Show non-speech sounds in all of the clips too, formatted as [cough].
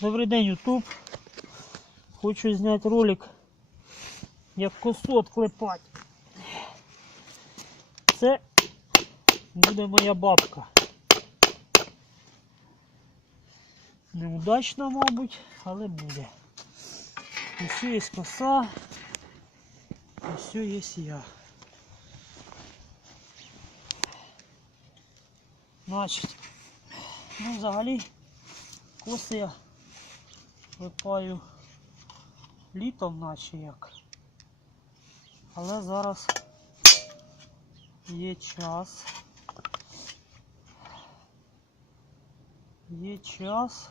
Добрий день, Ютуб. Хочу зняти ролик, як косу отклепати. Це буде моя бабка. Неудачно, мабуть, але буде. Ось є коса, ось є я. Значить, ну взагалі коси я клепаю літом, наче як. Але зараз є час. Є час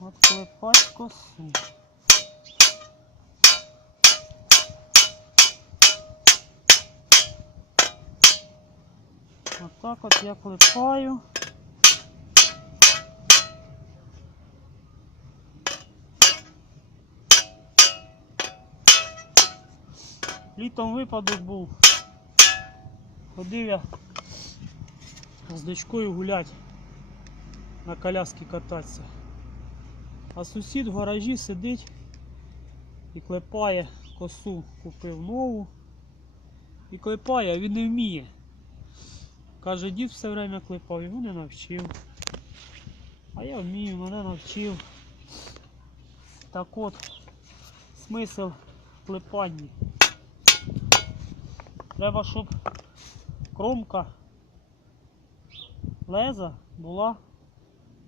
отклепати косу. Отак от я клепаю. Літом випадок був. Ходив я з дочкою гулять, на коляски кататися. А сусід в гаражі сидить і клепає косу, купив нову. І клепає, а він не вміє. Каже, дід все время клепав, його не навчив. А я вмію, мене навчив. Так от, смисл клепання. Треба, щоб кромка леза була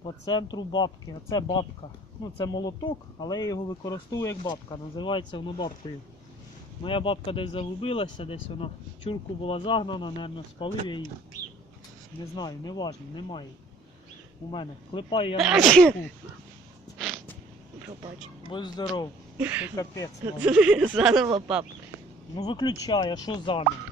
по центру бабки. Оце бабка. Ну це молоток, але я його використовую як бабка. Називається воно бабкою. Моя бабка десь загубилася, десь вона чурку була загнана, напевно, спалив я її. Не знаю, не важно, немає. У мене. Клепаю я на. [coughs] Пробач. Будь здоров. Ти капець. [laughs] Заново, пап. Ну виключай, а що заново?